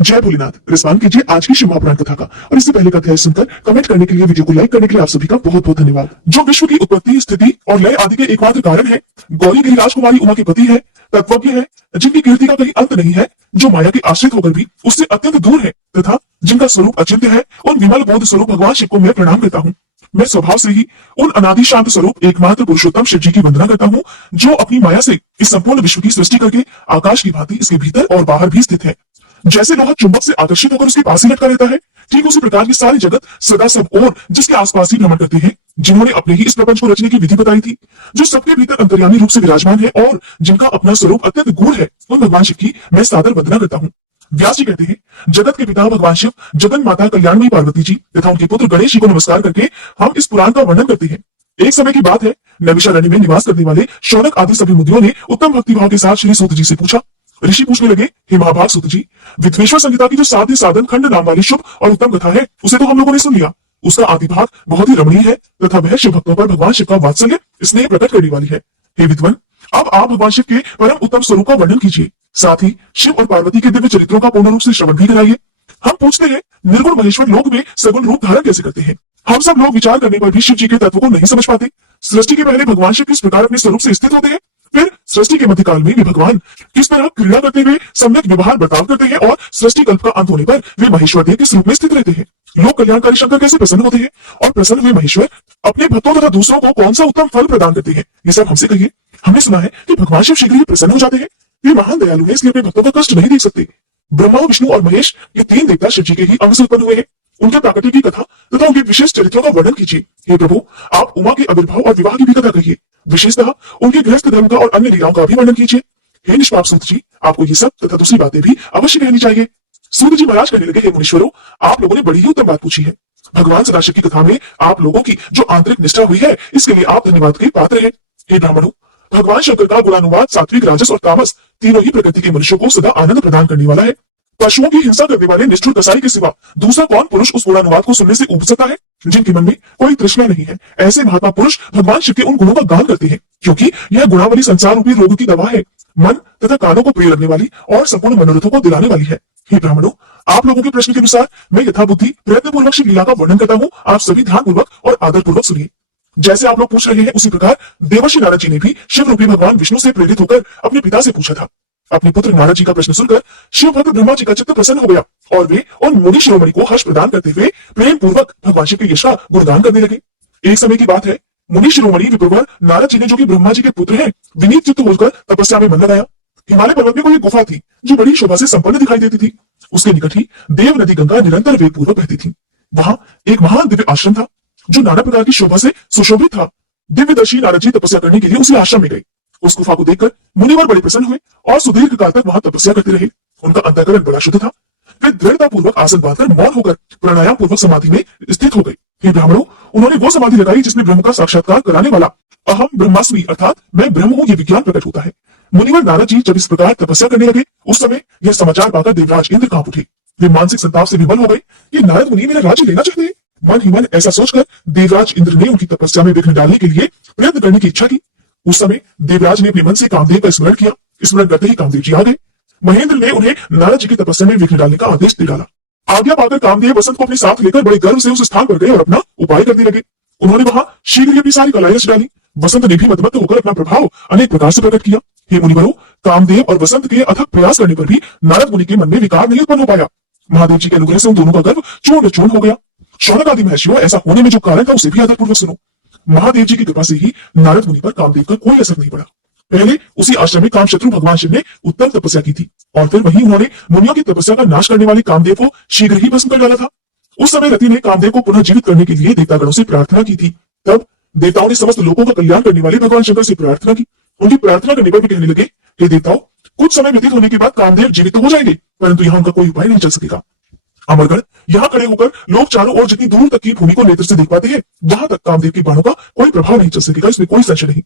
जय भोलेनाथ। रिस्पॉन्ड कीजिए आज की शिव महापुराण कथा का, और इससे पहले का अध्याय सुनकर कमेंट करने के लिए, वीडियो को लाइक करने के लिए आप सभी का बहुत बहुत धन्यवाद। जो विश्व की उत्पत्ति, स्थिति और लय आदि के एकमात्र कारण है, गौरी गिरी राजकुमारी उमा के पति है, तत्वज्ञ है, जिनकी कीर्ति का कहीं अंत नहीं है, जो माया के आश्रित होकर भी उससे अत्यंत दूर है, तथा जिनका स्वरूप अचिंत्य है, उन विमल बोध स्वरूप भगवान शिव को मैं प्रणाम करता हूँ। मैं स्वभाव से ही उन अनादि शांत स्वरूप एकमात्र पुरुषोत्तम शिव जी की वंदना करता हूँ, जो अपनी माया से इस संपूर्ण विश्व की सृष्टि करके आकाश की भांति इसके भीतर और बाहर भी स्थित है। जैसे लोहा चुंबक से आकर्षित होकर उसके पास ही लटका रहता है, ठीक उसी प्रकार की सारी जगत सदा सब और जिसके आसपास ही भ्रमण करते हैं, जिन्होंने अपने ही इस प्रपंच को रचने की विधि बताई थी, जो सबके भीतर अंतर्यामी रूप से विराजमान है और जिनका अपना स्वरूप अत्यंत गूढ़ है, उन भगवान शिव की मैं सादर वंदना करता हूँ। व्यास जी कहते हैं, जगत के पिता भगवान शिव, जगन माता कल्याणमयी पार्वती जी तथा उनके पुत्र गणेश जी को नमस्कार करके हम इस पुराण का वर्णन करते हैं। एक समय की बात है, नैमिषारण्य में निवास करने वाले शौनक आदि सभी मुनियों ने उत्तम भक्तिभाव के साथ श्री सूत जी से पूछा। ऋषि पूछने लगे, हे महाभाग सूत जी, विद्वेश्वर संहिता की जो साध्य साधन खंड नाम वाली शुभ और उत्तम कथा है, उसे तो हम लोगों ने सुन लिया। उसका आदि भाग बहुत ही रमणीय है तथा वह शिव भक्तों पर भगवान शिव का वात्सल्य स्नेह प्रकट करने वाली है। हे विद्वान, अब आप भगवान शिव के परम उत्तम स्वरूप का वर्णन कीजिए, साथ ही शिव और पार्वती के दिव्य चरित्रों का पूर्ण रूप से श्रवण भी कराइए। हम पूछते हैं, निर्गुण महेश्वर लोक में सगुण रूप धारण कैसे करते हैं? हम सब लोग विचार करने पर भी शिव जी के तत्व को नहीं समझ पाते। सृष्टि के पहले भगवान शिव किस प्रकार अपने स्वरूप से स्थित होते हैं, फिर सृष्टि के मध्यकाल में भी भगवान किस तरह क्रीड़ा करते हुए सम्यक व्यवहार बर्ताव करते हैं, और सृष्टि कल्प का अंत होने पर वे महेश्वर देव किस रूप में स्थित रहते हैं। लोक कल्याणकारी शंकर कैसे प्रसन्न होते हैं, और प्रसन्न हुए महेश्वर अपने भक्तों तथा दूसरों को कौन सा उत्तम फल प्रदान करते हैं, ये सब हमसे कहिए। हमने सुना है कि भगवान शिव शीघ्र ही प्रसन्न हो जाते हैं। वे महान दयालु है, इसलिए अपने भक्तों का कष्ट नहीं देख सकते। ब्रह्मा, विष्णु और महेश ये तीन देवता शिव जी के ही अंग से उत्पन्न हुए हैं। उनके प्राकृतिक की कथा तथा उनके विशेष चरित्रों का वर्णन कीजिए। हे प्रभु, आप उमा के आविर्भाव और विवाह की भी कथा कहिए, विशेषतः उनके गृहस्थ धर्म का और अन्य लीलाओं का भी वर्णन कीजिए। हे निष्पाप सूत जी, आपको ये सब तथा दूसरी बातें भी अवश्य कहनी चाहिए। सूत जी महाराज कहने लगे, हे मुनीश्वरों, आप लोगों ने बड़ी ही उत्तम बात पूछी है। भगवान सदाशिव की कथा में आप लोगों की जो आंतरिक निष्ठा हुई है, इसके लिए आप धन्यवाद के पात्र हैं। हे ब्राह्मणों, भगवान शंकर का गुणानुवाद सात्विक, राजस और तामस तीनों ही प्रकृति के मनुष्यों को सदा आनंद प्रदान करने वाला है। पशुओं की हिंसा करने वाले निष्ठुर कसाई के सिवा दूसरा कौन पुरुष उस गुणानुवाद को सुनने से ऊब सकता है? जिनके मन में कोई तृष्णा नहीं है, ऐसे महात्मा पुरुष भगवान शिव के उन गुणों का गान करते हैं, क्योंकि यह गुणावली संसार रूपी रोग की दवा है, मन तथा कानों को प्रिय लगने वाली और संपूर्ण मनोरथों को दिलाने वाली है। हे ब्राह्मणों, आप लोगों के प्रश्न के अनुसार मैं यथाबुद्धि प्रयत्न पूर्वक शिव लीला का वर्णन करता हूँ। आप सभी ध्यान पूर्वक और आदर पूर्वक सुनिए। जैसे आप लोग पूछ रहे हैं, उसी प्रकार देवर्षि नारद जी ने भी शिव रूपी भगवान विष्णु से प्रेरित होकर अपने पिता से पूछा था। अपने पुत्र नारद जी का प्रश्न सुनकर शिव भक्त ब्रह्मा जी का चित्त प्रसन्न हो गया, और वे उन मुनि शिरोमणि को हर्ष प्रदान करते हुए प्रेम पूर्वक भगवान शिव के यश का गुणगान करने लगे। एक समय की बात है, मुनि शिरोमणि विप्रवर नारद जी ने, जो कि ब्रह्मा जी के पुत्र हैं, विनीत चित्त होकर तपस्या में मन लगाया। हिमालय पर्वत में कोई गुफा थी, जो बड़ी शोभा से संपन्न दिखाई देती थी। उसके निकट ही देव नदी गंगा निरंतर वेग पूर्वक बहती थी। वहां एक महान दिव्य आश्रम था, जो नाना प्रकार की शोभा से सुशोभित था। दिव्यदर्शी नारद जी तपस्या करने के लिए उसी आश्रम में गए। उस गुफा को देखकर मुनिवर बड़े प्रसन्न हुए और सुदीर्घ काल तक वहां तपस्या करते रहे। उनका अंतःकरण बड़ा शुद्ध था। वे दृढ़ता पूर्वक आसन बांधकर मौन होकर प्राणायाम पूर्वक समाधि में स्थित हो गए। हे ब्राह्मणों, उन्होंने वो समाधि लगाई जिसमें ब्रह्म का साक्षात्कार कराने वाला अहम ब्रह्मास्मि अर्थात मैं ब्रह्म हूं ये विज्ञान प्रकट होता है। मुनिवर नारद जी जब इस प्रकार तपस्या करने लगे, उस समय यह समाचार पाकर देवराज इंद्र कांप उठे। वे मानसिक संताप से विवल हो गए कि नारद मुनि मेरा राज्य लेना चाहते हैं। मन ही मन ऐसा सोचकर देवराज इंद्र ने उनकी तपस्या में विघ्न डालने के लिए प्रयत्न करने की इच्छा की। उस समय देवराज ने अपने मन से कामदेव का स्मरण किया। स्मरण करते ही कामदेव जी आ गए। महेंद्र ने उन्हें नारद जी की तपस्या में विघ्न डालने का आदेश दे डाला। आज्ञा पाकर कामदेव वसंत को अपने साथ लेकर बड़े गर्व से उस स्थान पर गए और अपना उपाय करने लगे। उन्होंने वहां शीघ्र ही अपनी सारी कलाएं रच डाली। वसंत ने भी मदमत्त होकर अपना प्रभाव अनेक प्रकार से प्रकट किया। हे मुनिवरों, कामदेव और वसंत के अथक प्रयास करने पर भी नारद मुनि के मन में विकार नहीं उत्पन्न हो पाया। महादेव जी के अनुग्रह से उन दोनों का गर्व चूर्ण चूर्ण हो गया। शौनक आदि महर्षियों, ऐसा होने में जो कारण था उसे भी आदरपूर्वक सुनो। महादेव जी की कृपा से ही नारद मुनि पर कामदेव का कोई असर नहीं पड़ा। पहले उसी आश्रम में कामशत्रु भगवान शिव ने उत्तम तपस्या की थी, और फिर वहीं उन्होंने मुनियों की तपस्या का नाश करने वाले कामदेव को शीघ्र ही भस्म कर डाला था। उस समय रति ने कामदेव को पुनः जीवित करने के लिए देवतागणों से प्रार्थना की थी। तब देवताओं ने समस्त लोगों का कल्याण करने वाले भगवान शंकर से प्रार्थना की। उनकी प्रार्थना करने पर भी कहने लगे, हे देवताओं, कुछ समय व्यतीत होने के बाद कामदेव जीवित तो हो जाएंगे, परंतु यहाँ उनका कोई उपाय नहीं चल सकेगा। अमरगण, यहाँ खड़े होकर लोग चारों ओर जितनी दूर तक की भूमि को नेत्र से देख पाते हैं, वहां तक कामदेव की बाणों का कोई प्रभाव नहीं चल सकेगा, इसमें कोई संशय नहीं।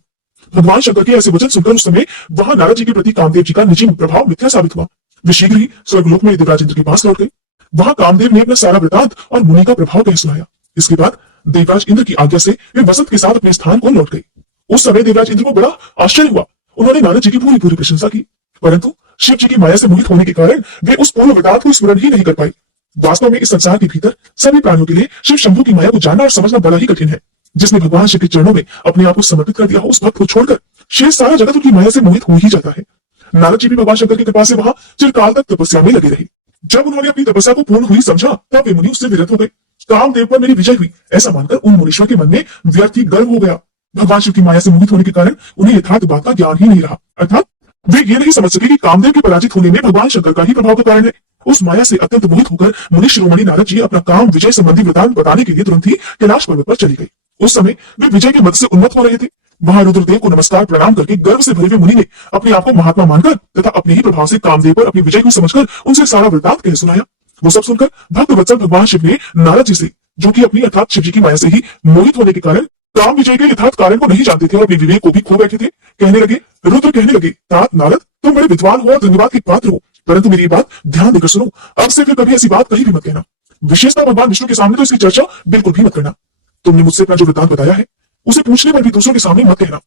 भगवान शंकर के ऐसे वचन सुनकर उस समय वहां नारद जी के प्रति कामदेव जी का निजी प्रभाव मिथ्या साबित हुआ। वे शीघ्र ही स्वर्गलोक में देवराज इंद्र के पास लौट गए। वहां कामदेव ने अपना सारा वृतांत और मुनि का प्रभाव कह सुनाया। इसके बाद देवराज इंद्र की आज्ञा से वे वसंत के साथ अपने स्थान को लौट गए। उस समय देवराज इंद्र को बड़ा आश्चर्य हुआ। उन्होंने नारद जी की पूरी पूरी प्रशंसा की, परंतु शिव जी की माया से मोहित होने के कारण वे उस पूर्व वृतांत को स्मरण ही नहीं कर पाए। वास्तव में इस संसार के भीतर सभी प्राणियों के लिए शिव शंभू की माया को जानना और समझना बड़ा ही कठिन है। जिसने भगवान शिव के चरणों में अपने आप को समर्पित कर दिया हो, उस भक्त को छोड़कर शेष सारा जगत उनकी माया से मोहित हो ही जाता है। नारद जी भी भगवान शंकर की कृपा से वहां चिरकाल तक तपस्या में लगे रहे। जब उन्होंने अपनी तपस्या को पूर्ण हुई समझा, तब वे मुनि उससे विरत हो गए। कामदेव पर मेरी विजय हुई ऐसा मानकर उन मुनीश्वर के मन में व्यर्थ ही गर्व हो गया। भगवान शिव की माया से मोहित होने के कारण उन्हें यथार्थ बात का ज्ञान ही नहीं रहा, अर्थात वे ये नहीं समझ सके कि कामदेव के पराजित होने में भगवान शंकर का ही प्रभाव का कारण है। उस माया से अत्यंत मोहित होकर मुनि शिरोमणि नारद जी अपना काम विजय संबंधी वृतांत बताने के लिए तुरंत ही कैलाश पर्वत पर चले गए। उस समय वे विजय के मद से उन्मत्त हो रहे थे। वहां रुद्रदेव को नमस्कार प्रणाम करके गर्व से भरे हुए मुनि ने अपने आप को महात्मा मानकर तथा अपने ही प्रभाव से कामदेव पर अपनी विजय को समझकर उनसे सारा वृतांत कह सुनाया। वो सब सुनकर भक्त वत्सल भगवान शिव ने नारद जी से, जो कि अपनी अर्थात शिव जी की माया से ही मोहित होने के कारण काम विजय के यथार्थ कारण को नहीं जानते थे और अपने विवेक को भी खो बैठे थे, कहने लगे। रुद्र कहने लगे, तात नारद, तुम बड़े विद्वान हो और धन्यवाद के पात्र हो, परंतु मेरी बात ध्यान देकर सुनो। अब से फिर कभी ऐसी बात कहीं भी मत कहना, विशेषता भगवान विष्णु के सामने तो इसकी चर्चा बिल्कुल भी मत करना। तुमने मुझसे अपना जो वृतांत बताया है उसे पूछने पर भी दूसरों के सामने मत कहना।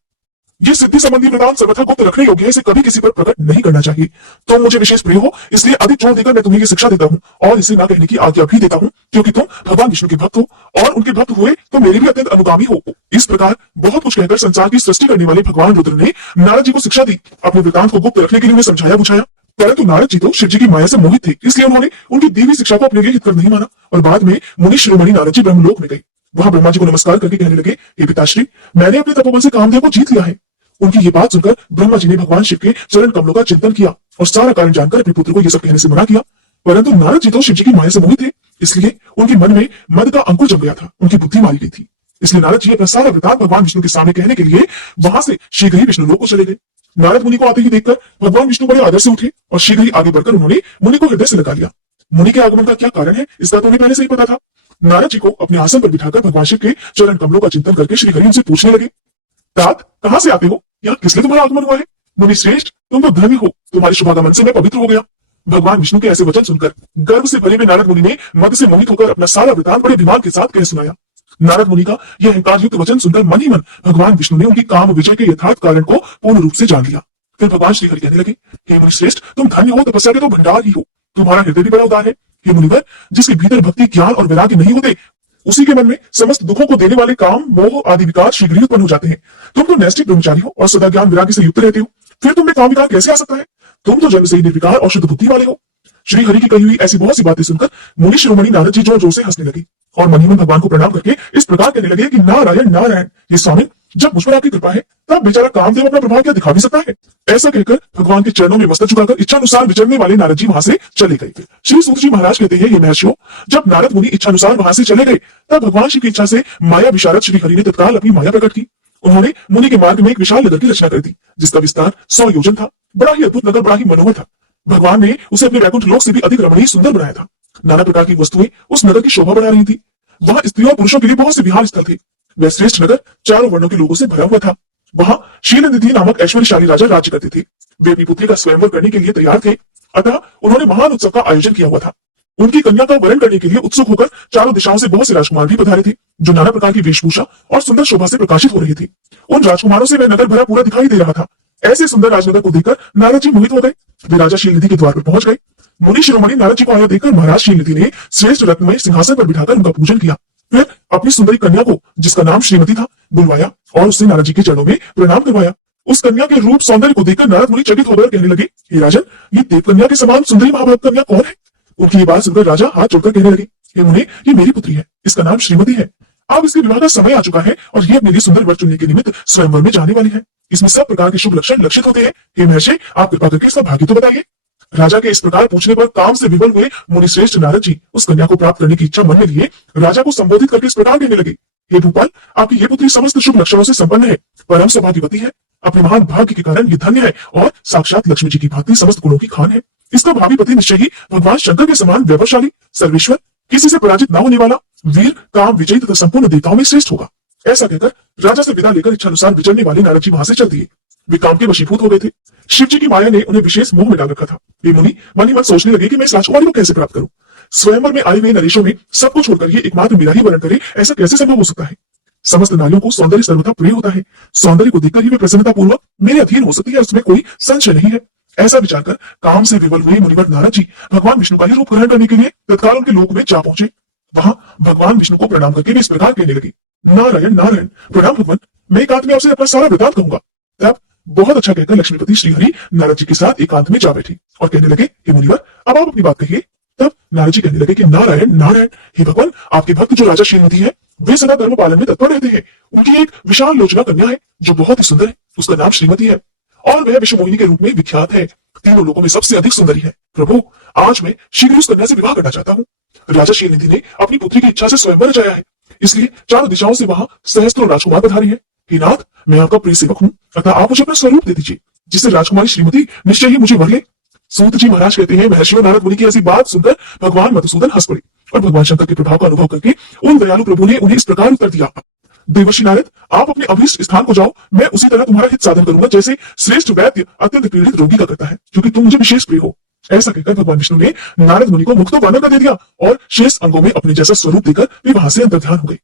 ये सिद्धि संबंधी वृतांत सर्वथा गुप्त रखने योग्य है, इसे कभी किसी पर प्रकट नहीं करना चाहिए। तुम मुझे विशेष प्रिय हो, इसलिए अधिक जोर देकर मैं तुम्हें ये शिक्षा देता हूँ और इसे न कहने की आज्ञा भी देता हूँ, क्योंकि तुम भगवान विष्णु के भक्त हो और उनके भक्त हुए तो मेरे भी अत्यंत अनुगामी हो। इस प्रकार बहुत कुछ कहकर संसार की सृष्टि करने वाले भगवान रुद्र ने नारद जी को शिक्षा दी। अपने वृतांत को गुप्त रखने के लिए उन्हें समझाया बुझाया, परंतु नारद जी तो शिव जी की माया से मोहित थे, इसलिए उन्होंने उनकी दी हुई शिक्षा को अपने लिए हितकर नहीं माना और बाद में मुनि शिरोमणि नारद जी ब्रह्मलोक में गए। वहां ब्रह्मा जी को नमस्कार करके कहने लगे, हे पिताश्री, मैंने अपने तपोबल से कामदेव को जीत लिया है। उनकी ये बात सुनकर ब्रह्मा जी ने भगवान शिव के चरण कमलों का चिंतन किया और सारा कारण जानकर अपने पुत्र को यह सब कहने से मना किया। परंतु नारद जी तो शिव जी की माया से मोहित थे, इसलिए उनके मन में मद का अंकुर जम गया था, उनकी बुद्धि मारी गई थी। इसलिए नारद जी अपना सारा वृतांत भगवान विष्णु के सामने कहने के लिए वहां से शीघ्र ही विष्णुलोक को चले गए। नारद मुनि को आते ही देखकर भगवान विष्णु बड़े आदर से उठे और शीघ्र ही आगे बढ़कर उन्होंने मुनि को हृदय से लगा लिया। मुनि के आगमन का क्या कारण है इसका तो उन्हें पहले से ही पता था। नारद जी को अपने आसन पर बिठाकर भगवान शिव के चरण कमलों का चिंतन करके श्री हरि उनसे पूछने लगे, तात, कहां से आते हो? यहाँ किस लिए तुम्हारा आगमन हुआ है? मुनि श्रेष्ठ, तुम तो धन्य हो, तुम्हारे शुभागमन से मैं पवित्र हो गया। भगवान विष्णु के ऐसे वचन सुनकर गर्व से भरे हुए नारद मुनि ने मद से मोहित होकर अपना सारा वृतांत बड़े अभिमान के साथ कह सुनाया। नारद मुनि का यह अहंकार युक्त वचन सुनकर मन ही मन भगवान विष्णु ने उनकी काम विजय के यथार्थ कारण को पूर्ण रूप से जान लिया। फिर भगवान श्री हरि कहने लगे, हे मुनि श्रेष्ठ, तुम धन्य हो, तपस्या के तो भंडार ही हो, तुम्हारा हृदय भी बड़ा उदार है। हे मुनिवर, जिसके भीतर भक्ति, ज्ञान और वैराग्य नहीं होते, उसी के मन में समस्त दुखों को देने वाले काम, मोह आदि विकार शीघ्र ही उत्पन्न हो जाते हैं। तुम तो नैष्ठिक ब्रह्मचारी हो और सदा ज्ञान वैराग्य से युक्त रहते हो, फिर तुम में काम विकार कैसे आ सकता है? तुम तो जन्म से ही निर्विकार और शुद्ध बुद्धि वाले हो। श्री हरि की कही हुई ऐसी बहुत सी बातें सुनकर मुनि शिरोमणि नारद जी जोर जोर से हंसने लगे और मन ही मन भगवान को प्रणाम करके इस प्रकार कहने लगे कि नारायण नारायण, ये स्वामी, जब मुझ पर आपकी कृपा है तब बेचारा कामदेव अपना प्रभाव क्या दिखा भी सकता है। ऐसा कहकर भगवान के चरणों में मस्तक झुकाकर इच्छानुसार विचरने वाले नारद जी वहां से चले गए। श्री सूत जी महाराज कहते हैं, हे महर्षियों, जब नारद मुनि इच्छानुसार वहां से चले गए तब भगवान शिव की इच्छा से माया विशारद श्री हरि ने तत्काल अपनी माया प्रकट की। उन्होंने मुनि के मार्ग में एक विशाल नगर की रचना कर दी, जिसका विस्तार 100 योजन था। बड़ा ही अद्भुत नगर, बड़ा ही मनोहर था। भगवान ने उसे अपने वैकुंठ लोक से भी अधिक रमणीय सुंदर बनाया था। नाना प्रकार की वस्तुएं उस नगर की शोभा बढ़ा रही थी। वहां स्त्रियों और पुरुषों के लिए बहुत से विहार स्थल थे। वह श्रेष्ठ नगर चारों वर्णों के लोगों से भरा हुआ था। वहां शीलनिधि नामक ऐश्वर्यशाली राजा राज्य करते थे। वे अपनी पुत्री का स्वयंवर करने के लिए तैयार थे, अतः उन्होंने महान उत्सव का आयोजन किया हुआ था। उनकी कन्या का वरण करने के लिए उत्सुक होकर चारों दिशाओं से बहुत से राजकुमार भी पधारे थे, जो नाना प्रकार की वेशभूषा और सुंदर शोभा से प्रकाशित हो रहे थे। उन राजकुमारों से वह नगर भरा पूरा दिखाई दे रहा था। ऐसे सुंदर राजनगर को देखकर नारद जी मोहित हो गए। वे राजा शीलनिधि के द्वार पर पहुंच गए। मुनि शिरोमणि नारद जी को आया देखकर महाराज शीलनिधि ने श्रेष्ठ रत्नमय सिंहासन पर बिठाकर उनका पूजन किया। फिर अपनी सुंदरी कन्या को, जिसका नाम श्रीमती था, बुलवाया और उससे नारद जी के चरणों में प्रणाम करवाया। उस कन्या के रूप सौंदर्य को देखकर नारद मुनि चकित होकर कहने लगे, हे राजन, ये देव कन्या के समान सुंदरी महाभारत कन्या कौन है? उनकी ये बात सुनकर राजा हाथ जोड़कर कहने लगे, हे मुनि, ये मेरी पुत्री है, इसका नाम श्रीमती है। अब इसके विवाह का समय आ चुका है और ये अपने लिए सुंदर वर चुनने के निमित्त स्वयंवर में जाने वाली है। इसमें सब प्रकार के शुभ लक्षण लक्षित होते हैं। हे महर्षि, आप कृपा करके इसका भाग्य तो बताइए। राजा के इस प्रकार पूछने पर काम से विवल हुए मुनि श्रेष्ठ नारद जी उस कन्या को प्राप्त करने की इच्छा मन में लिए राजा को संबोधित करके इस प्रकार कहने लगे, हे भूपाल, आपकी ये पुत्री समस्त शुभ लक्षणों से संपन्न है, परम सौभाग्यवती है, अपने महान भाग्य के कारण ये धन्य है और साक्षात लक्ष्मी जी की भांति समस्त गुणों की खान है। इसका भावी पति निश्चय ही भगवान शंकर के समान वैभवशाली, सर्वेश्वर, किसी से पराजित न होने वाला, वीर, काम, विजयी तथा संपूर्ण देवताओं में श्रेष्ठ होगा। ऐसा कहकर राजा से विदा लेकर इच्छानुसार विचरने वाले नारद जी वहां से चल दिए। वे काम के वशीभूत हो गए थे। शिव जी की माया ने उन्हें विशेष मोह में डाल रखा था। वे मुनि मन ही मन सोचने लगे कि मैं इस राजकुमारी को कैसे प्राप्त करूं। स्वयंवर में आए हुए नरेशों में सबको छोड़कर ये एकमात्र मेरा ही वरण करे, ऐसा कैसे संभव हो सकता है? समस्त नारियों को सौंदर्य सर्वथा प्रिय होता है। सौंदर्य को देखकर ही वे प्रसन्नता पूर्वक मेरे अधीन हो सकती है, उसमें कोई संशय नहीं है। ऐसा विचार कर काम से विवल हुए मुनिवर नारद जी भगवान विष्णु का ही रूप ग्रहण करने के लिए तत्काल उनके लोक में जा पहुंचे। वहां भगवान विष्णु को प्रणाम करके वे इस प्रकार कहने लगे, नारायण नारायण, प्रणाम भगवान, मैं एकांत में आपसे अपना सारा वृतांत कहूंगा। तब बहुत अच्छा कहकर लक्ष्मीपति श्रीहरि नारद जी के साथ एकांत में जा बैठे और कहने लगे, हे मुनिवर, अब आप अपनी बात कहिए। तब नारद जी कहने लगे कि नारायण नारायण, हे भगवान, आपके भक्त जो राजा श्रीमती है वे सदा धर्म पालन में तत्पर रहते हैं। उनकी एक विशाल लोचना कन्या है जो बहुत ही सुंदर है, उसका नाम श्रीमती है और वह विश्व मोहिनी के रूप में विख्यात है, तीनों लोगों में सबसे अधिक सुंदरी है। प्रभु, आज मैं शीघ्र उस कन्या से विवाह करना चाहता हूँ। राजा श्रीनिधि ने अपनी पुत्री की इच्छा से स्वयंवर रचाया है, इसलिए चारों दिशाओं से वहां सहस्त्रों राजकुमार पधारे हैं। हे नाथ, मैं आपका प्रिय सेवक हूँ, अतः आप मुझे अपना स्वरूप दे दीजिए, जिससे राजकुमारी श्रीमती निश्चय ही मुझे वर ले। सूत जी महाराज कहते हैं, महर्षियों नारद मुनि की ऐसी बात सुनकर भगवान मधुसूदन हंस पड़े और भगवान शंकर के प्रभाव का अनुभव करके उन दयालु प्रभु ने उन्हें इस प्रकार उत्तर दिया, देवर्षि नारद, आप अपने अभीष्ट स्थान को जाओ, मैं उसी तरह तुम्हारा हित साधन करूंगा जैसे श्रेष्ठ वैद्य अत्यंत पीड़ित रोगी का करता है, क्योंकि तुम मुझे विशेष प्रिय हो। ऐसा कहकर भगवान विष्णु ने नारद मुनि को मुक्त वानर का दे दिया और शेष अंगों में अपने जैसा स्वरूप देकर वे वहां से अंतर्ध्यान हो गए।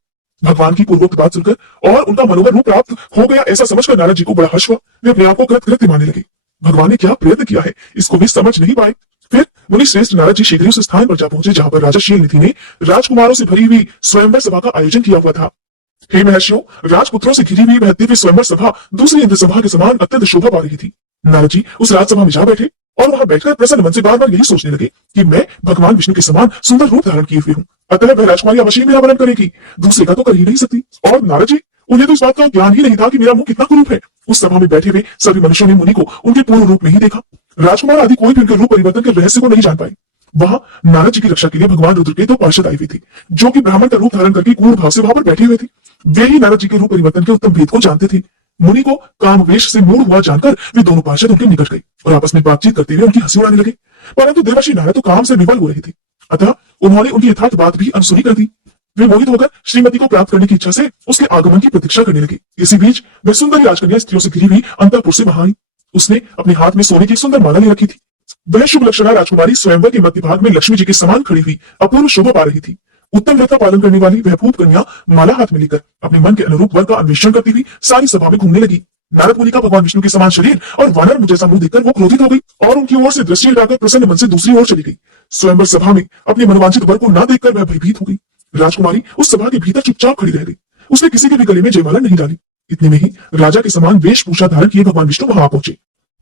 भगवान की पूर्वोक्त बात सुनकर और उनका मनोहर रूप प्राप्त हो गया ऐसा समझकर नारद जी को बड़ा हर्ष हुआ। वे अपने आप को कृतकृत्य मानने लगे। भगवान ने क्या प्रयत्न किया है इसको भी समझ नहीं पाए। फिर मुनि श्रेष्ठ नारद जी शीघ्र उस स्थान पर जा पहुंचे जहां पर राजा शीलनिधि ने राजकुमारों से भरी हुई स्वयंवर सभा का आयोजन किया हुआ था। हे महर्षियों, राजपुत्रों से घिरी हुई वह दिव्य स्वयंवर सभा दूसरी इंद्र सभा के समान अत्यंत शोभा पा रही थी। नारद जी उस राजसभा में जा बैठे और वहां बैठकर प्रसन्न मन से बार बार यही सोचने लगे कि मैं भगवान विष्णु के समान सुंदर रूप धारण किए हुए हूँ, अतः वह राजकुमारी अवश्य मेरा वर्णन करेगी, दूसरे का तो कर ही नहीं सकती। और नारद जी, उन्हें तो इस बात का ज्ञान ही नहीं था कि मेरा मुंह कितना कुरूप है। उस सभा में बैठे हुए सभी मनुष्यों ने मुनि को उनके पूर्ण रूप में ही देखा। राजकुमार आदि कोई भी उनके रूप परिवर्तन के रहस्य को नहीं जान पाए। वहां नारद जी की रक्षा के लिए भगवान रुद्र के 2 पार्षद आई हुई थी, जो कि ब्राह्मण का रूप धारण करके क्रूर भाव से वहां पर बैठे हुए थे। वे ही नारद जी के रूप परिवर्तन के उत्तम भेद को जानते थे। मुनि को कामवेश से मूढ़ हुआ जानकर वे दोनों पार्षद उनके निकट गए और आपस में बातचीत करते हुए उनकी हंसी उड़ाने लगे, परंतु देवर्षि नारद तो काम से विवल हो रहे थे, अतः उन्होंने उनकी यथार्थ बात भी अनसुनी कर दी। वे मोहित होकर श्रीमती को प्राप्त करने की इच्छा से उसके आगमन की प्रतीक्षा करने लगे। इसी बीच वह सुंदरी राजकन्या स्त्रियों से घिरी हुई अंतःपुर से वहां आई। उसने अपने हाथ में सोने की एक सुंदर माला ले रखी थी। वह शुभ लक्षणा राजकुमारी स्वयंवर के मध्य भाग में लक्ष्मी जी के समान खड़ी हुई अपूर्व शोभा पा रही थी। उत्तम व्रत का पालन करने वाली वह भूप कन्या माला हाथ में लेकर अपने मन के अनुरूप वर का अन्वेषण करती हुई सारी सभा में घूमने लगी। नारद मुनि का भगवान विष्णु के समान शरीर और वानर जैसा मुंह देखकर वो क्रोधित हो गई और उनकी ओर से दृष्टि हटाकर प्रसन्न मन से दूसरी ओर चली गई। स्वयंवर सभा में अपने मनोवांछित वर को न देखकर वह भयभीत हो गई। राजकुमारी उस सभा के भीतर चुपचाप खड़ी रह गई। उसने किसी के भी गले में जयमाला नहीं डाली। इतने में ही राजा के समान वेशभूषा धारण किए भगवान विष्णु वहां पहुंचे।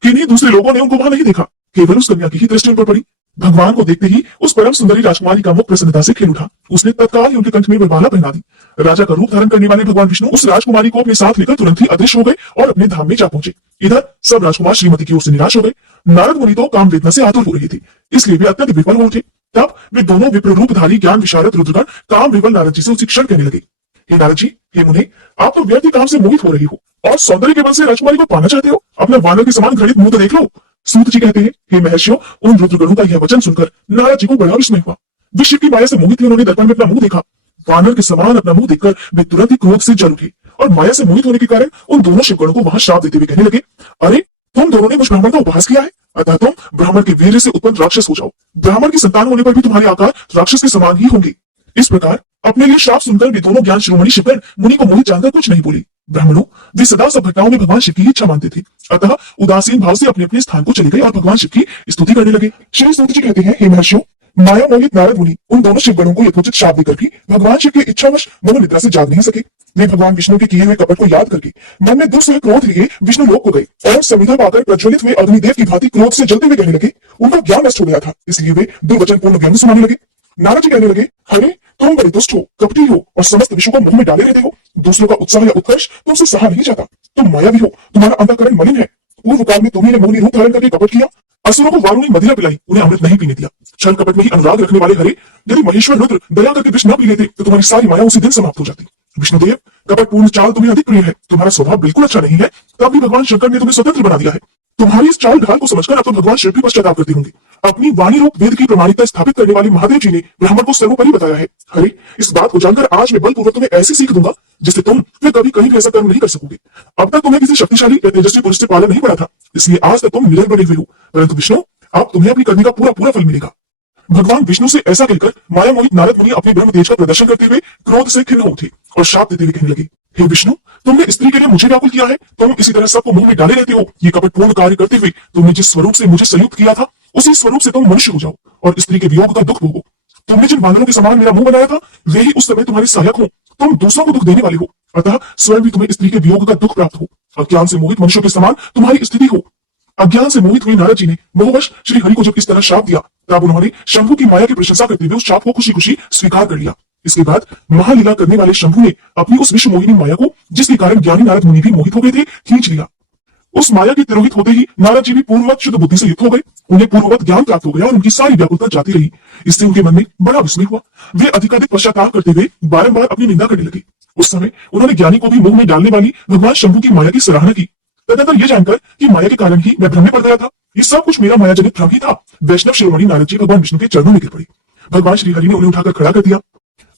किन्हीं दूसरे लोगों ने उनको वहां नहीं देखा, केवल उस कन्या की ही दृष्टि उन पर पड़ी। भगवान को देखते ही उस परम सुंदरी राजकुमारी का मुख प्रसन्नता से खिल उठा। उसने तत्काल ही उनके कंठ में वरमाला पहना दी। राजा का रूप धारण करने वाले भगवान विष्णु उस राजकुमारी को अपने साथ लेकर तुरंत ही अदृश्य हो गए और अपने धाम में जा पहुंचे। इधर सब राजकुमार श्रीमती की ओर से निराश हो गए। नारद मुनि तो काम वेदना से आतुर हो रही थी, इसलिए वे अत्यंत विफल हो उठे। तब वे दोनों विप्र रूपधारी ज्ञान विशारद रुद्रगण काम विवल नारद जी से उसी क्षण कहने लगे, हे नारद जी, हे मुने, आप तो व्यर्थ काम से मोहित हो रही हो और सौंदर्य के बल से राजकुमारी को पाना चाहते हो। अपना वानर के समान घृणित मुंह तो देख लो। सूत जी कहते हैं, हे महर्षियों, उन रुद्रगणों का यह वचन सुनकर नारद जी को बड़ा विस्मय हुआ। वे शिव की माया से मोहित थे। उन्होंने दर्पण में अपना मुंह देखा। वानर के समान अपना मुंह देखकर वे तुरंत ही क्रोध से जल उठे और माया से मोहित होने के कारण उन दोनों शिवगणों को वहां श्राप देते हुए कहने लगे, अरे तुम दोनों ने मुझ ब्राह्मण का उपहास किया है, अतः तुम ब्राह्मण के वीर्य से उत्पन्न राक्षस हो जाओ। ब्राह्मण की संतान होने पर भी तुम्हारे आकार राक्षस के समान ही होंगे। इस प्रकार अपने लिए श्राप सुनकर वे दोनों ज्ञान शिरोमणि शिवगण मुनि को मोहित जानकर कुछ नहीं बोले। ब्राह्मणों वे सदा सब घटनाओं में भगवान शिव की ही इच्छा मानते थे, अतः उदासीन भाव से अपने अपने स्थान को चले गए और भगवान शिव की स्तुति करने लगे। श्री सूत जी कहते हैं, हे महर्षियों, माया मोहित नारद मुनि उन दोनों शिवगणों को यथोचित शाप देकर भी भगवान शिव की इच्छावश मनोनिद्रा से जाग नहीं सके। वे भगवान विष्णु के किए हुए कपट को याद करके मन में दुस्सह क्रोध लिए विष्णु लोक को गए और संविधा पाकर प्रज्वलित हुए अग्निदेव की भांति क्रोध से जलते हुए कहने लगे। उनका ज्ञान नष्ट हो गया था, इसलिए वे दुर्वचन पूर्ण व्यंग्य सुनाने लगे। नारद जी कहने लगे, हरे तुम बड़े दुष्ट हो, कपटी हो और समस्त विश्व को मुंह में डाले रहते हो। दूसरों का उत्साह या उत्कर्ष तुमसे सहा नहीं जाता। तुम मायावी हो, तुम्हारा अंतःकरण मलिन है। पूर्व काल में तुम्ही ने मोहिनी रूप धारण करके कपट किया, असुरों को वारुणी मदिरा पिलाई, उन्हें अमृत नहीं पीने दिया। छल कपट में ही अनुराग रखने वाले हरे, यदि महेश्वर रुद्र दया करके विष न पी लेते तो तुम्हारी सारी माया उसी दिन समाप्त हो जाती। विष्णुदेव, कपट पूर्ण चाल तुम्हें अधिक प्रिय है, तुम्हारा स्वभाव बिल्कुल अच्छा नहीं है, तब भी भगवान शंकर ने तुम्हें स्वतंत्र बना दिया है। तुम्हारी इस चाल ढाल को समझकर अब तो भगवान शिव भी पश्चाताप करते होंगे। अपनी वाणी रूप वेद की प्रमाणिकता स्थापित करने वाले महादेव जी ने ब्राह्मण को सर्वोपरि बताया है। हरे, इस बात को जानकर आज मैं बलपूर्वक तुम्हें ऐसी सीख दूंगा जिससे तुम फिर कभी कहीं भी ऐसा कर्म नहीं कर सकोगे। अब तक तुम्हें किसी शक्तिशाली या तेजस्वी पुरुष से पालन नहीं पड़ा था, इसलिए आज तक तुम निडर बने हुए हो, परंतु विष्णु अब तुम्हें अपनी करने का पूरा पूरा फल मिलेगा। भगवान विष्णु से ऐसा कहकर माया मोहित नारद मुनि अपने ब्रह्म तेज का प्रदर्शन करते हुए क्रोध से खिन्न हो उठे और शाप देते हुए कहने लगे, हे विष्णु, तुमने स्त्री के लिए मुझे व्याकुल किया है। तुम इसी तरह सबको मुंह में डाले रहते हो। ये कपटपूर्ण कार्य करते हुए तुमने जिस स्वरूप से मुझे संयुक्त किया था, उसी स्वरूप से तुम मनुष्य हो जाओ और स्त्री के वियोग का दुख भोगो। तुमने जिन बांधनों के समान मेरा मुंह बनाया था, वे ही उस समय तुम्हारे सहायक हो। तुम दूसरों को दुख देने वाले हो, अतः स्वयं भी तुम्हें स्त्री के वियोग का दुख प्राप्त हो। अज्ञान से मोहित मनुष्यों के समान तुम्हारी स्थिति हो। अज्ञान से मोहित हुए नारद जी ने मोहवश श्री हरि को जब इस तरह शाप दिया, तब उन्होंने शंभु की माया की प्रशंसा करते हुए उस शाप को खुशी खुशी स्वीकार कर लिया। इसके बाद महालीला करने वाले शंभु ने अपनी उस विश्व मोहिनी माया को, जिसके कारण ज्ञानी नारद मुनि भी मोहित हो गए थे, खींच लिया। उस माया के तिरोहित होते ही नारद जी भी पूर्ववत शुद्ध बुद्धि से युक्त हो गए। उन्हें पूर्ववत ज्ञान प्राप्त हो गया और उनकी सारी व्याकुलता जाती रही। इससे उनके मन में बड़ा विस्मय हुआ। वे अधिकाधिक पश्चाताप करते हुए बारंबार अपनी निंदा करने लगे। उस समय उन्होंने ज्ञानी को भी मुंह में डालने वाली भगवान शंभु की माया की सराहना की। तदनंतर यह जानकर कि माया के कारण ही मैं भ्रम में पड़ गया था, ये सब कुछ मेरा माया जनित भ्रम ही था, वैष्णव शिरोमणि नारद जी भगवान विष्णु के चरणों में गिर पड़े। भगवान श्री हरि ने उन्हें उठाकर खड़ा कर दिया।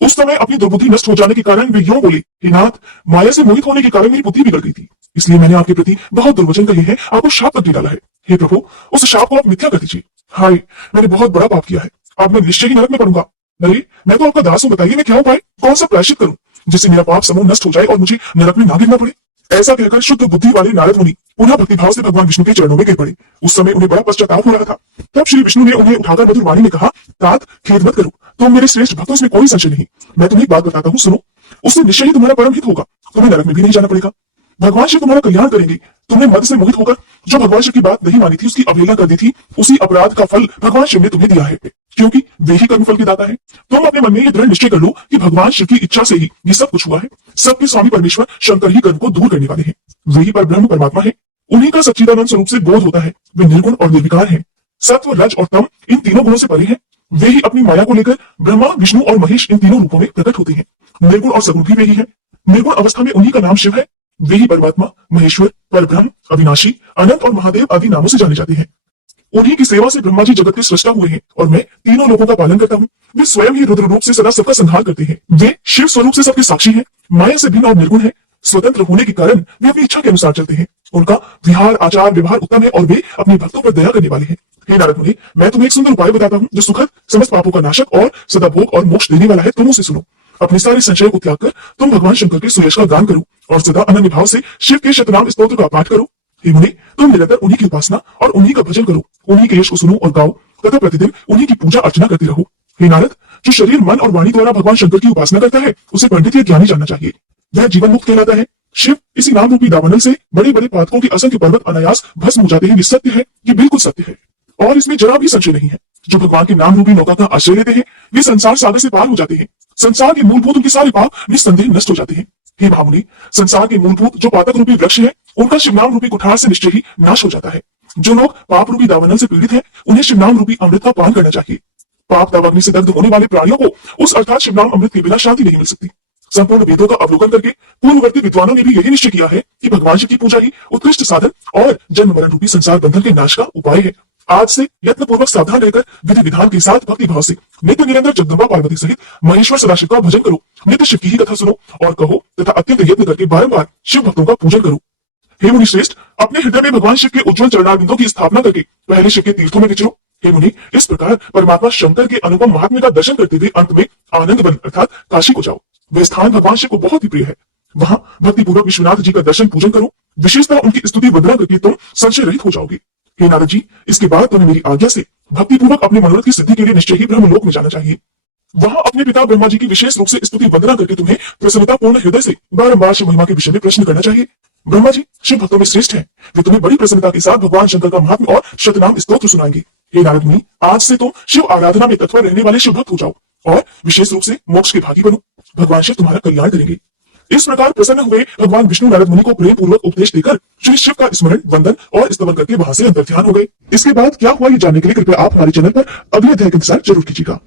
उस समय अपनी दुर्बुद्धि नष्ट हो जाने के कारण वे यूं बोले, हे नाथ, माया से मोहित होने के कारण मेरी बुद्धि बिगड़ गई थी, इसलिए मैंने आपके प्रति बहुत दुर्वचन कहे हैं, आपको शाप तक दे डाला है। हे प्रभु, उस शाप को आप मिथ्या कर दीजिए। हाय, मैंने बहुत बड़ा पाप किया है, अब मैं निश्चय ही नरक में पड़ूंगा। अरे, मैं तो आपका दास हूं, बताइए मैं क्या उपाय, कौन सा प्रायश्चित करूं जिससे मेरा पाप समूह नष्ट हो जाए और मुझे नरक में ना गिरना पड़े। ऐसा कहकर शुद्ध बुद्धि वाले नारद मुनि पुनः भक्तिभाव से भगवान विष्णु के चरणों में गिर पड़े। उस समय उन्हें बड़ा पश्चाताप हो रहा था। तब श्री विष्णु ने उन्हें उठाकर मधुर वाणी में कहा, तात, खेद मत करो, तुम मेरे श्रेष्ठ भक्तों, इसमें कोई संशय नहीं। मैं तुम्हें एक बात बताता हूँ, सुनो। उससे निश्चय ही तुम्हारा परम हित होगा, तुम्हें नरक में भी नहीं जाना पड़ेगा। भगवान शिव तुम्हारा कल्याण करेंगे। तुमने मद से मोहित होकर जो भगवान शिव की बात नहीं मानी थी, उसकी अवहेलना कर दी थी, उसी अपराध का फल भगवान शिव ने तुम्हें दिया है, क्योंकि वे ही कर्मफल के दाता है। तुम अपने मन में ये दृढ़ निश्चय कर लो कि भगवान शिव की इच्छा से ही ये सब कुछ हुआ है। सबके स्वामी परमेश्वर शंकर ही कर्म को दूर करने वाले हैं। वे ही पर ब्रह्म परमात्मा है। उन्हीं का सच्चिदानंद स्वरूप से बोध होता है। वे निर्गुण और निर्विकार हैं। सत्व, रज और तम इन तीनों गुणों से परे हैं। वे ही अपनी माया को लेकर ब्रह्मा, विष्णु और महेश इन तीनों रूपों में प्रकट होते हैं। निर्गुण और सगुण भी वे ही है। निर्गुण अवस्था में उन्हीं का नाम शिव है। वे ही परमात्मा, महेश्वर, परब्रह्म, अविनाशी, अनंत और महादेव आदि नामों से जाने जाते हैं। उन्हीं की सेवा से ब्रह्मा जी जगत के सृष्टा हुए हैं और मैं तीनों लोगों का पालन करता हूँ। वे स्वयं ही रुद्र रूप से सदा सबका संहार करते हैं। वे शिव स्वरूप से सबके साक्षी हैं, माया से भिन्न और निर्गुण है। स्वतंत्र होने के कारण वे अपनी इच्छा के अनुसार चलते हैं। उनका विहार, आचार, व्यवहार उत्तम है और वे अपने भक्तों पर दया करने वाले हैं। हे नारद मुनि, मैं तुम्हें एक सुंदर उपाय बताता हूँ जो सुखद, समस्त पापों का नाशक और सदा भोग और मोक्ष देने वाला है। तुम उसे सुनो। अपने सारे संशय को त्याग कर तुम भगवान शंकर के सुयश का गान करो और सदा अनन्य भाव से शिव के शतनाम स्तोत्र का पाठ करो। हे मुनि, तुम निरंतर उन्हीं की उपासना और उन्हीं का भजन करो। उन्हीं के यश को सुनो और गाओ तथा प्रतिदिन उन्हीं की पूजा अर्चना करते रहो। हे नारद, जो शरीर, मन और वाणी द्वारा भगवान शंकर की उपासना करता है, उसे पंडित या ज्ञानी जानना चाहिए। वह जीवन मुक्त कहलाता है। शिव इसी नाम रूपी दावानल से बड़े बड़े पातकों के असंख्य पर्वत अनायास भस्म हो जाते हैं। ये सत्य है, ये बिल्कुल सत्य है और इसमें जरा भी संशय नहीं है। जो भगवान के नाम रूपी नौका का आश्रय लेते हैं, वे संसार सागर से पार हो जाते हैं। संसार के मूलभूत उनके सारे पाप निस्संदेह नष्ट हो जाते हैं। हे महामुनि, संसार के मूलभूत जो पातक रूपी वृक्ष है, उनका शिवनाम रूपी कुठार से निश्चय ही नाश हो जाता है। जो लोग पाप रूपी दावानल से पीड़ित हैं, उन्हें शिवनाम रूपी अमृत का पान करना चाहिए। पाप दावाग्नि से दग्ध होने वाले प्राणियों को उस अर्थात शिवनाम अमृत के बिना शांति नहीं मिल सकती। संपूर्ण वेदों का अवलोकन करके पूर्ववर्ती विद्वानों ने भी यही निश्चय किया है कि भगवान शिव की पूजा ही उत्कृष्ट साधन और जन्म मरण रूपी संसार बंधन के नाश का उपाय है। आज से यत्न पूर्वक सावधान रहकर विधि विधान के साथ भक्ति भाव से नित्य निरंतर जगदम्बा पार्वती सहित महेश्वर सदाशिव का भजन करो। नित्य शिव की ही कथा सुनो और कहो तथा अत्यंत यत्न करके बारंबार शिव भक्तों का पूजन करो। हे मुनि श्रेष्ठ, अपने हृदय में भगवान शिव के उज्जवल चरणारविंदों की स्थापना करके पहले शिव के तीर्थों में विचरो। हे मुनि, इस प्रकार परमात्मा शंकर के अनुपम महात्म्य का दर्शन करते हुए अंत में आनंद वन अर्थात काशी को जाओ। वह स्थान भगवान शिव को बहुत ही प्रिय है। वहां भक्तिपूर्वक विश्वनाथ जी का दर्शन पूजन करो। विशेषतः उनकी स्तुति वंदना करके तुम संशय रहित हो जाओगे। हे नारद जी, इसके बाद तुम्हें मेरी आज्ञा से भक्तिपूर्वक अपने मनोरथ की सिद्धि के लिए निश्चय ही ब्रह्मलोक में जाना चाहिए। वहां अपने पिता ब्रह्मा जी की विशेष रूप से स्तुति वंदना करके तुम्हें प्रसन्नता पूर्ण हृदय से बारंबार शिव महिमा के विषय में प्रश्न करना चाहिए। ब्रह्मा जी शिव भक्तों में श्रेष्ठ हैं। वे तुम्हें बड़ी प्रसन्नता के साथ भगवान शंकर का महात्म्य और शतनाम स्तोत्र सुनाएंगे। हे नारद मुनि, आज से तुम शिव आराधना में तत्पर रहने वाले शिव भक्त हो जाओ और विशेष रूप से मोक्ष के भागी बनो। भगवान शिव तुम्हारा कल्याण करेंगे। इस प्रकार प्रसन्न हुए भगवान विष्णु नारद मुनि को प्रेम पूर्वक उपदेश देकर श्री शिव का स्मरण, वंदन और स्तवन करके वहां से अंतर्ध्यान हो गए। इसके बाद क्या हुआ ये जानने के लिए कृपया आप हमारे चैनल पर अगले अध्याय के अनुसार जरूर कीजिएगा।